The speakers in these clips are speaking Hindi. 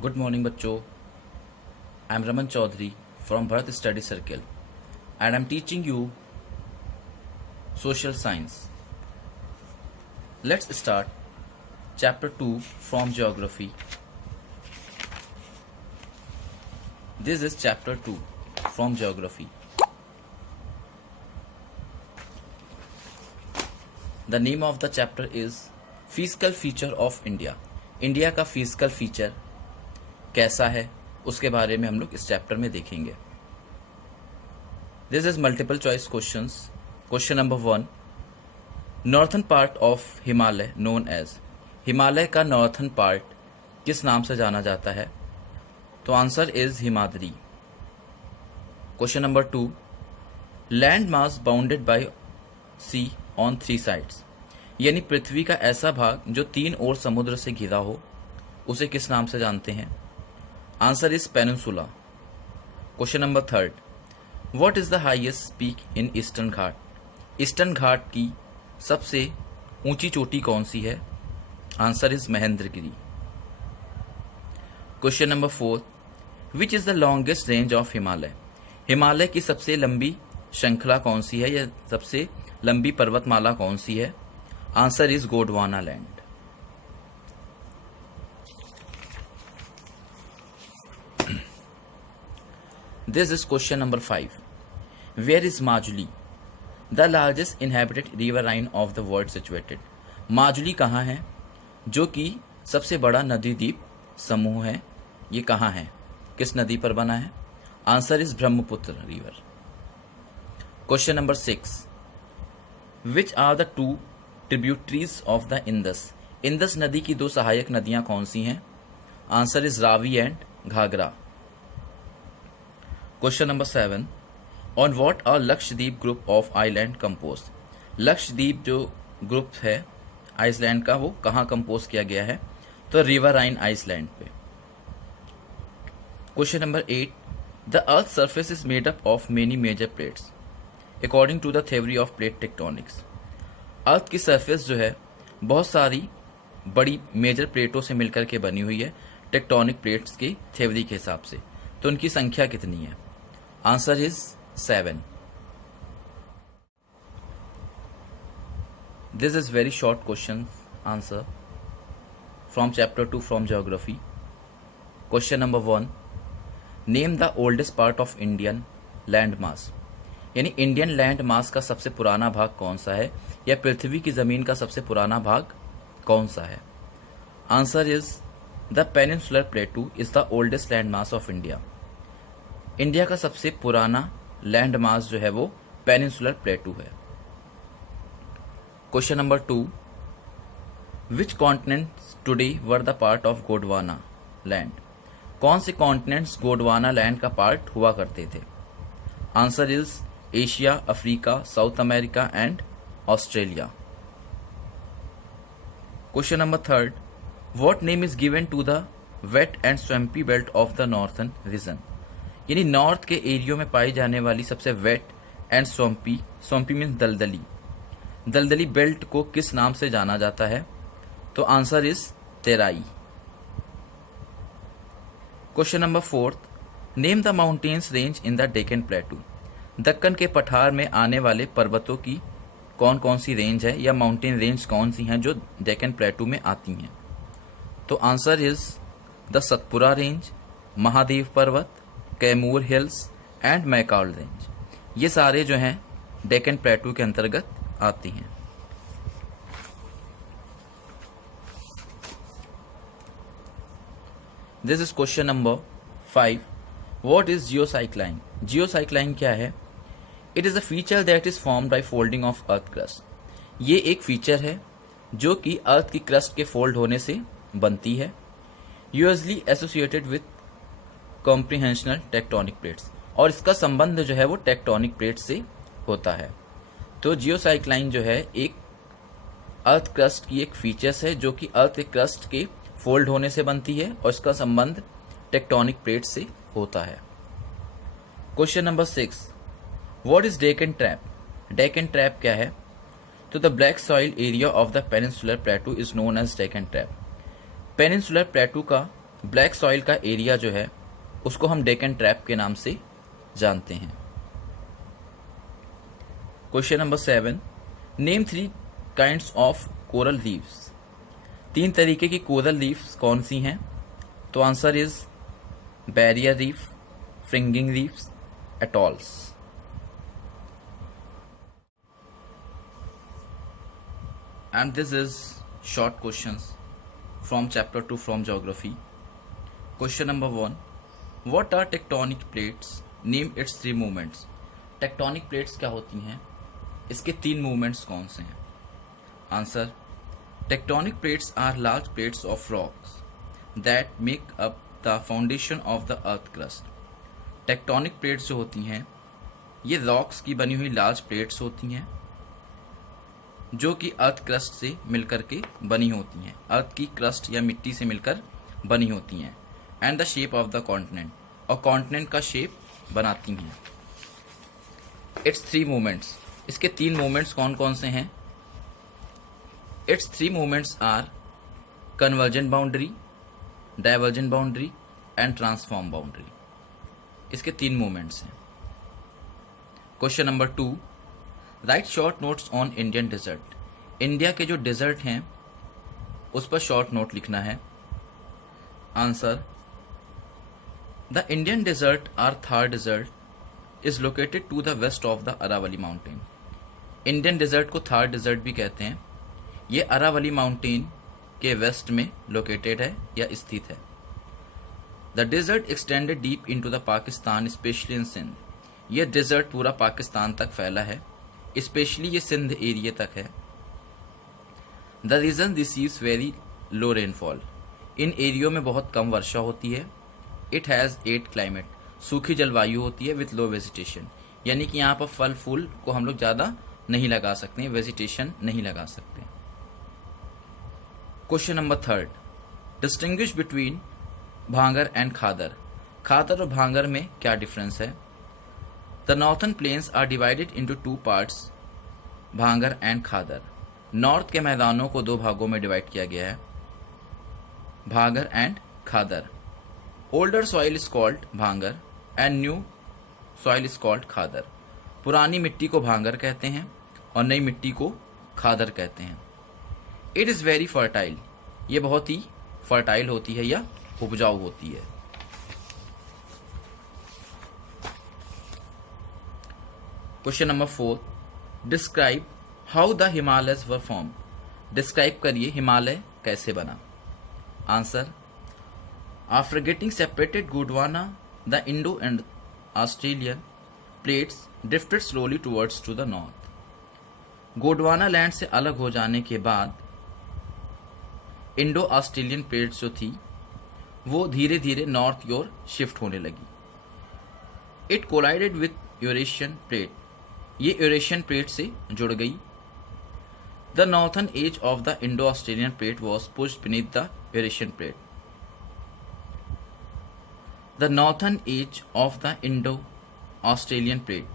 गुड मॉर्निंग बच्चों। I am Raman Chaudhary from Bharat Study Circle and I am teaching you social science. Let's start chapter 2 from geography. This is chapter 2 from geography. The name of the chapter is physical feature of India. India का फिजिकल फीचर कैसा है उसके बारे में हम लोग इस चैप्टर में देखेंगे. This is multiple choice questions. Question number 1, northern part of Himalaya known as. Himalaya का नॉर्थन पार्ट किस नाम से जाना जाता है? तो answer is Himadri. Question number 2, land mass bounded by sea on 3 sides. यानी पृथ्वी का ऐसा भाग जो 3 ओर समुद्र से घिरा हो उसे किस नाम से जानते हैं? Answer is peninsula. Question number 3, what is the highest peak in eastern ghat. Eastern ghat की सबसे ऊंची चोटी कौन सी है? Answer is Mahendragiri. Question number 4, which is the longest range of Himalaya. Himalaya की सबसे लंबी श्रृंखला कौन सी है या सबसे लंबी पर्वतमाला कौन सी है? Answer is Gondwana land. This is question number 5. Where is Majuli, the largest inhabited riverine of the world situated. Majuli कहाँ है जो कि सबसे बड़ा नदी द्वीप समूह है? ये कहाँ है, किस नदी पर बना है? Answer is Brahmaputra river. Question number 6, which are the 2 tributaries of the Indus. Indus नदी की 2 सहायक नदियां कौन सी हैं? Answer is Ravi and Ghaghara. Question number 7, on what are Lakshadweep group of island compose. Lakshadweep जो ग्रुप है आइसलैंड का वो कहाँ कंपोज किया गया है? तो रिवराइन आइसलैंड पे. Question number 8, the earth surface is made up of many major plates according to the theory of plate tectonics. Earth की सरफेस जो है बहुत सारी बड़ी मेजर प्लेटों से मिलकर के बनी हुई है टेक्टोनिक प्लेट्स की थ्योरी के हिसाब से. तो उनकी संख्या कितनी है? Answer is 7. This is very short question answer from chapter 2 from geography. Question number 1, name the oldest part of Indian land mass. यानी इंडियन लैंड मास का सबसे पुराना भाग कौन सा है या पृथ्वी की जमीन का सबसे पुराना भाग कौन सा है? Answer is the peninsular plateau is the oldest land mass of India. India का सबसे पुराना लैंड मास जो है वो पेनिनसुलर प्लेटू है. Question number 2, which continents today were the part of Gondwana land. कौन से कॉन्टिनेंट्स गोंडवाना लैंड का पार्ट हुआ करते थे? Answer is Asia, Africa, South America and Australia. Question number 3, what name is given to the wet and swampy belt of the northern region. यानी नॉर्थ के एरियो में पाई जाने वाली सबसे वेट एंड स्वैम्पी मीन्स दलदली बेल्ट को किस नाम से जाना जाता है? तो answer is Terai. Question number 4, name the mountains range in the Deccan प्लेटू. Deccan के पठार में आने वाले पर्वतों की कौन कौन सी रेंज है या माउंटेन रेंज कौन सी हैं जो डेक्कन प्लेटू में आती हैं? तो answer is the Satpura range, Mahadev पर्वत, Kaimur hills and Maikal range. ये सारे जो हैं डेक्कन प्लेटू के अंतर्गत आती हैं. This is question number 5, what is geosyncline. Geosyncline क्या है? It is a feature that is formed by folding of earth crust. ये एक फीचर है जो कि अर्थ की क्रस्ट के फोल्ड होने से बनती है. Usually associated with comprehensional tectonic plates. और इसका संबंध जो है वो टेक्टोनिक प्लेट से होता है. तो जियोसाइक्लाइन जो है एक अर्थ क्रस्ट की एक फीचर्स है जो कि अर्थ के क्रस्ट के फोल्ड होने से बनती है और इसका संबंध टेक्टोनिक प्लेट से होता है. Question number 6, what is Deccan trap. Deccan trap क्या है? तो the black soil area of the peninsular plateau is known as Deccan trap. Peninsular plateau का ब्लैक सॉइल का एरिया जो है उसको हम डेकन ट्रैप के नाम से जानते हैं। Question number 7, name 3 kinds of coral reefs. 3 तरीके की कोरल रीफ्स कौन सी हैं? तो answer is barrier reef, fringing reefs, atolls. And this is short questions from chapter 2 from geography. Question number 1, what are tectonic plates? Name its 3 movements. Tectonic plates क्या होती हैं? इसके 3 मूवमेंट्स कौन से हैं? Answer, tectonic plates are large plates of rocks that make up the foundation of the earth crust. Tectonic plates जो होती हैं ये रॉक्स की बनी हुई लार्ज प्लेट्स होती हैं जो कि अर्थ क्रस्ट से मिलकर के बनी होती हैं, अर्थ की क्रस्ट या मिट्टी से मिलकर बनी होती हैं। And the shape of the continent, और कॉन्टिनेंट का शेप बनाती हैं। इट्स 3 मूवमेंट्स, इसके 3 मूवमेंट्स कौन कौन से हैं? It's 3 movements are convergent boundary, divergent boundary and transform boundary. इसके 3 मूवमेंट्स हैं। Question number 2, write short notes on Indian desert. India के जो डेजर्ट हैं उस पर शॉर्ट नोट लिखना है। Answer, the Indian desert or Thar desert is located to the west of the Aravalli mountain. Indian desert को थार डेजर्ट भी कहते हैं। ये अरावली माउंटेन के वेस्ट में लोकेटेड है या स्थित है। The desert extended deep into the Pakistan specially in Sindh. यह डेजर्ट पूरा पाकिस्तान तक फैला है, स्पेशली ये सिंध एरिया तक है। The region receives very low rainfall. इन एरियो में बहुत कम वर्षा होती है। It has 8 climate. सूखी जलवायु होती है विथ लो वेजिटेशन, यानी कि यहाँ पर फल फूल को हम लोग ज़्यादा नहीं लगा सकते, वेजिटेशन नहीं लगा सकते। क्वेश्चन नंबर 3, डिस्टिंग्विश बिटवीन भांगर एंड खादर। खादर और भांगर में क्या डिफरेंस है? The northern plains are divided into 2 parts, भांगर एंड खादर। नॉर्थ के मैदानों को 2 भागों में डिवाइड किया गया है, Bhangar and Khadar. Older soil is called Bhangar and new soil is called Khadar. पुरानी मिट्टी को भांगर कहते हैं और नई मिट्टी को खादर कहते हैं। It is very fertile. ये बहुत ही फर्टाइल होती है या उपजाऊ होती है। Question number 4, describe how the Himalayas were form. Describe करिए हिमालय कैसे बना। Answer, after getting separated Gondwana the Indo and Australian plates drifted slowly towards to the north. Gondwana land से अलग हो जाने के बाद इंडो ऑस्ट्रेलियन प्लेट्स जो थी वो धीरे धीरे नॉर्थ की ओर शिफ्ट होने लगी। It collided with Eurasian plate. ये यूरेशियन प्लेट से जुड़ गई। The northern edge of the Indo Australian plate was pushed beneath the Eurasian plate. The northern edge of the Indo Australian plate,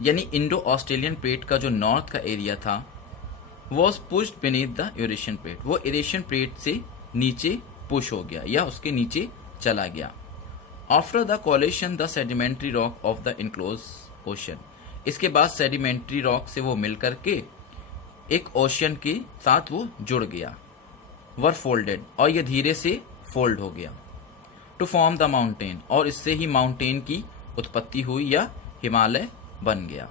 यानी इंडो ऑस्ट्रेलियन प्लेट का जो नॉर्थ का एरिया था was pushed beneath the Eurasian plate. वो यूरेशियन प्लेट से नीचे पुश हो गया या उसके नीचे चला गया। After the coalition the sedimentary rock of the enclose ocean. इसके बाद सेडिमेंट्री रॉक से वो मिल करके एक ओशन के साथ वो जुड़ गया। वर फोल्डेड, और ये धीरे से फोल्ड हो गया। टू फॉर्म द माउंटेन, और इससे ही माउंटेन की उत्पत्ति हुई या हिमालय बन गया।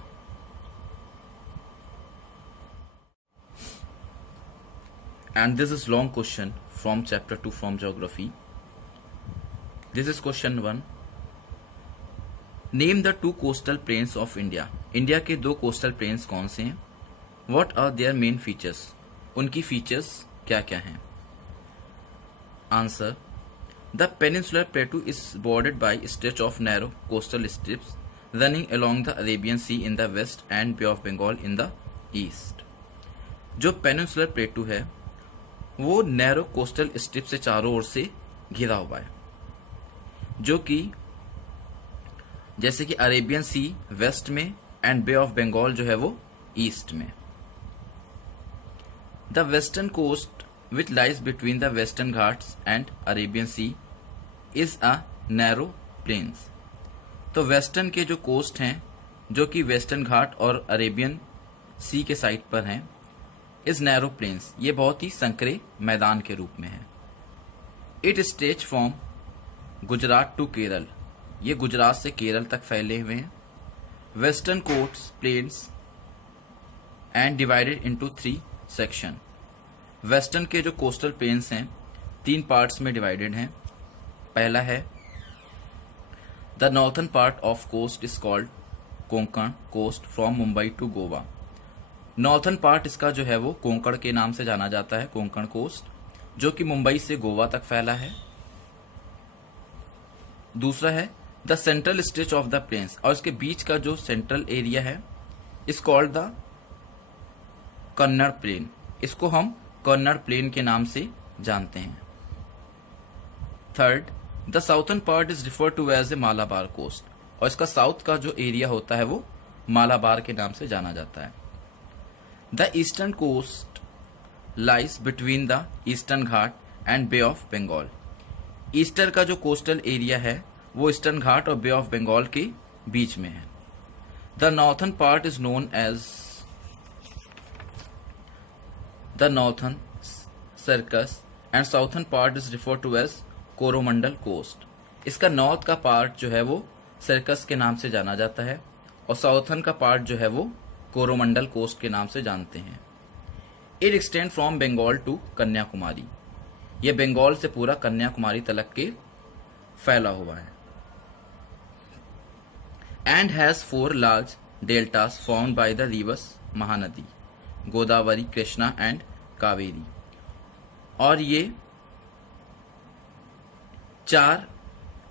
And this is long question from chapter 2 from geography. This is question 1, name the 2 coastal plains of India. India के 2 कोस्टल प्लेन्स कौन से हैं? What are their main features. उनकी फीचर्स क्या क्या हैं? Answer, the peninsular plateau is bordered by stretch of narrow coastal strips running along the Arabian Sea in the west and Bay of Bengal in the east. जो पेनिनसुलर प्लेटू है वो नैरो कोस्टल स्ट्रिप से चारों ओर से घिरा हुआ है, जो कि जैसे कि अरेबियन सी वेस्ट में एंड बे ऑफ बंगाल जो है वो ईस्ट में। The western coast which lies between the western Ghats and Arabian Sea is a narrow plains. तो वेस्टर्न के जो कोस्ट हैं, जो कि वेस्टर्न घाट और अरेबियन सी के साइड पर हैं, इज नैरो प्लेन्स, ये बहुत ही संकरे मैदान के रूप में है। It stretch from Gujarat to Kerala, ये गुजरात से केरल तक फैले हुए हैं। Western coast plains and divided into 3 section. Western के जो कोस्टल प्लेन्स हैं 3 पार्ट्स में डिवाइडेड हैं। पहला है the northern part of coast is called Konkan coast from Mumbai to Goa. Northern part इसका जो है वो कोंकण के नाम से जाना जाता है, कोंकण कोस्ट, जो कि मुंबई से गोवा तक फैला है। दूसरा है the central stretch of the plains, और इसके बीच का जो सेंट्रल एरिया है is called the Kannada plain, इसको हम कन्नड़ प्लेन के नाम से जानते हैं। Third, the southern part is refer to as a Malabar coast, और इसका साउथ का जो एरिया होता है वो मालाबार के नाम से जाना जाता है। The eastern coast lies between the eastern Ghat and Bay of Bengal. Easter का जो कोस्टल एरिया है वो ईस्टर्न घाट और बे ऑफ बंगाल के बीच में है। The northern part is known as the northern Circars and southern part is refer to as Coromandel coast. इसका नॉर्थ का पार्ट जो है वो सर्कस के नाम से जाना जाता है, और साउथर्न का पार्ट जो है वो कोरोमंडल कोस्ट के नाम से जानते हैं। It extend from Bengal to Kanyakumari, यह बंगाल से पूरा कन्याकुमारी तलक के फैला हुआ है। And has 4 large deltas formed by the reverse Mahanadi, Godavari, Krishna and Kaveri. और ये 4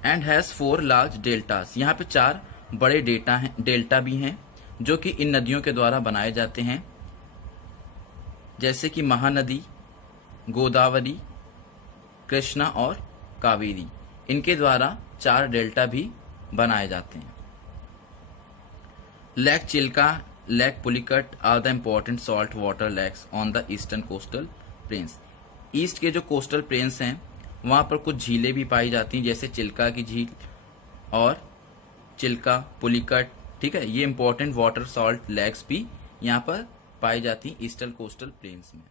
एंड हैज 4 लार्ज डेल्टास, यहाँ पे 4 बड़े डेल्टा भी हैं जो कि इन नदियों के द्वारा बनाए जाते हैं, जैसे कि महानदी, गोदावरी, कृष्णा और कावेरी, इनके द्वारा 4 डेल्टा भी बनाए जाते हैं। Lake Chilka, Lake Pulicat are the important salt water lakes on the eastern coastal plains. East के जो कोस्टल प्लेन्स हैं वहां पर कुछ झीलें भी पाई जाती हैं, जैसे चिल्का की झील और चिल्का, पुलिकट, ठीक है, ये इंपॉर्टेंट वाटर सॉल्ट लेक्स भी यहाँ पर पाई जाती हैं ईस्टर्न कोस्टल प्लेन्स में।